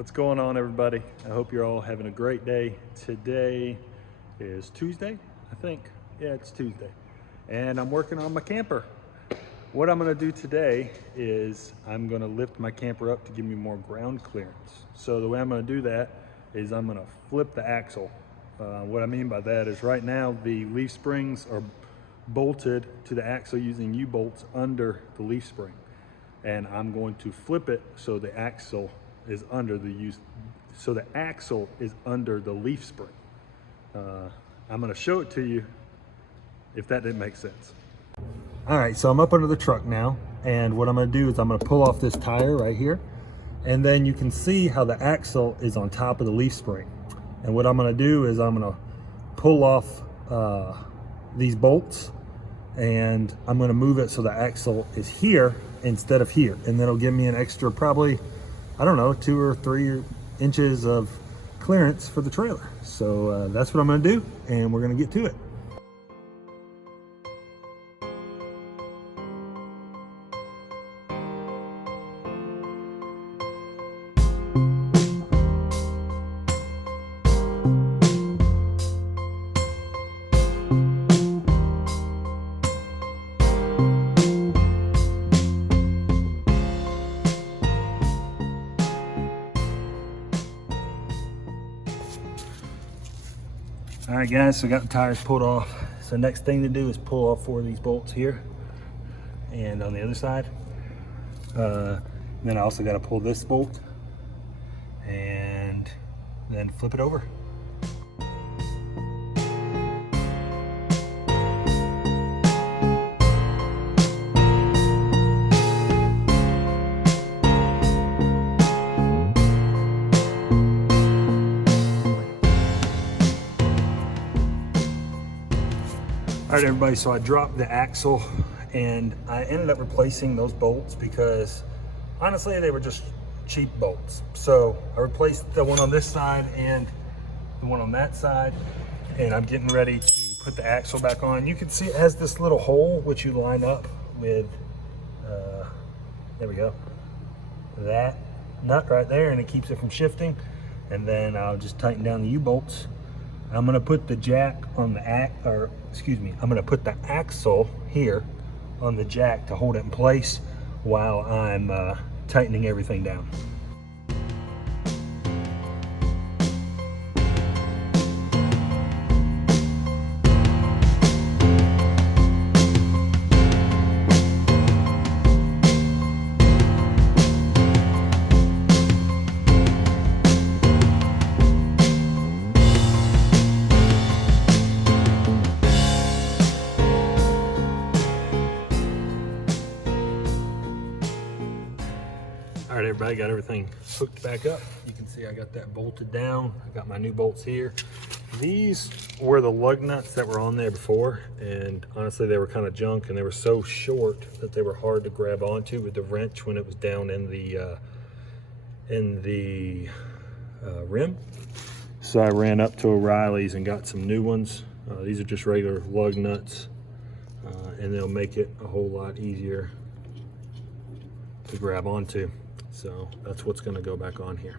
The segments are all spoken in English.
What's going on, everybody? I hope you're all having a great day. Today is Tuesday, I think. Yeah, it's Tuesday. And I'm working on my camper. What I'm gonna do today is I'm gonna lift my camper up to give me more ground clearance. So the way I'm gonna do that is I'm gonna flip the axle. What I mean by that is right now the leaf springs are bolted to the axle using U-bolts under the leaf spring. And I'm going to flip it so the axle is under the leaf spring. I'm going to show it to you if that didn't make sense. All right, so I'm up under the truck now, and what I'm going to do is I'm going to pull off this tire right here, and then you can see how the axle is on top of the leaf spring. And what I'm going to do is I'm going to pull off these bolts, and I'm going to move it so the axle is here instead of here, and that'll give me an extra probably, I don't know, 2 or 3 inches of clearance for the trailer. So that's what I'm going to do, and we're going to get to it. All right, guys, so I got the tires pulled off. So next thing to do is pull off 4 of these bolts here and on the other side. Then I also got to pull this bolt and then flip it over. All right, everybody, so I dropped the axle and I ended up replacing those bolts because honestly, they were just cheap bolts. So I replaced the one on this side and the one on that side, and I'm getting ready to put the axle back on. You can see it has this little hole which you line up with, there we go, that nut right there, and it keeps it from shifting. And then I'll just tighten down the U-bolts. I'm gonna put the jack on the I'm gonna put the axle here on the jack to hold it in place while I'm tightening everything down. All right, everybody, got everything hooked back up. You can see I got that bolted down. I got my new bolts here. These were the lug nuts that were on there before, and honestly, they were kind of junk, and they were so short that they were hard to grab onto with the wrench when it was down in the rim. So I ran up to O'Reilly's and got some new ones. These are just regular lug nuts, and they'll make it a whole lot easier to grab onto. So that's what's going to go back on here.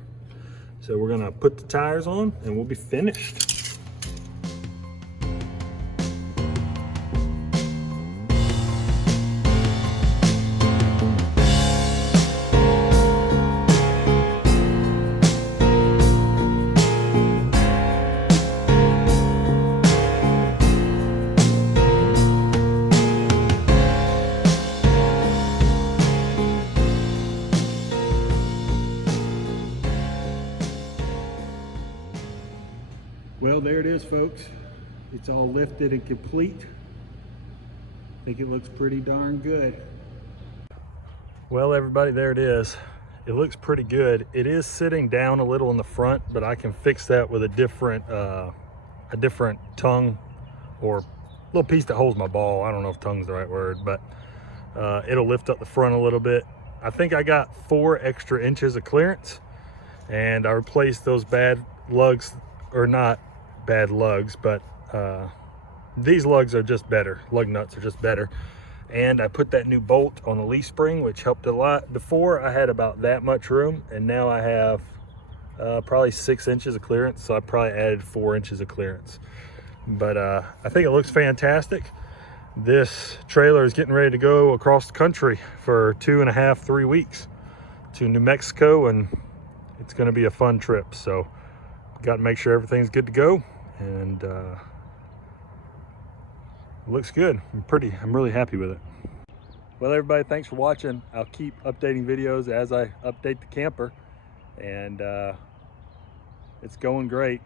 So we're going to put the tires on and we'll be finished. Well, there it is, folks. It's all lifted and complete. I think it looks pretty darn good. Well, everybody, there it is. It looks pretty good. It is sitting down a little in the front, but I can fix that with a different tongue or little piece that holds my ball. I don't know if tongue's the right word, but it'll lift up the front a little bit. I think I got 4 extra inches of clearance, and I replaced those bad lugs, or not bad lugs, but these lugs are just better. Lug nuts are just better. And I put that new bolt on the leaf spring, which helped a lot. Before I had about that much room, and now I have probably 6 inches of clearance. So I probably added 4 inches of clearance. But I think it looks fantastic. This trailer is getting ready to go across the country for 2.5, 3 weeks to New Mexico, and it's going to be a fun trip. So got to make sure everything's good to go, and it looks good. I'm really happy with it. Well, everybody, thanks for watching. I'll keep updating videos as I update the camper, and it's going great.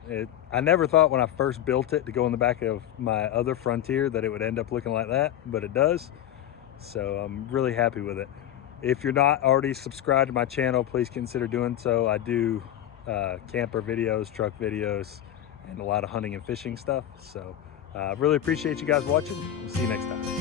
I never thought when I first built it to go in the back of my other Frontier that it would end up looking like that, but it does. So I'm really happy with it. If you're not already subscribed to my channel, please consider doing so. I do camper videos, truck videos, and a lot of hunting and fishing stuff. So I really appreciate you guys watching. We'll see you next time.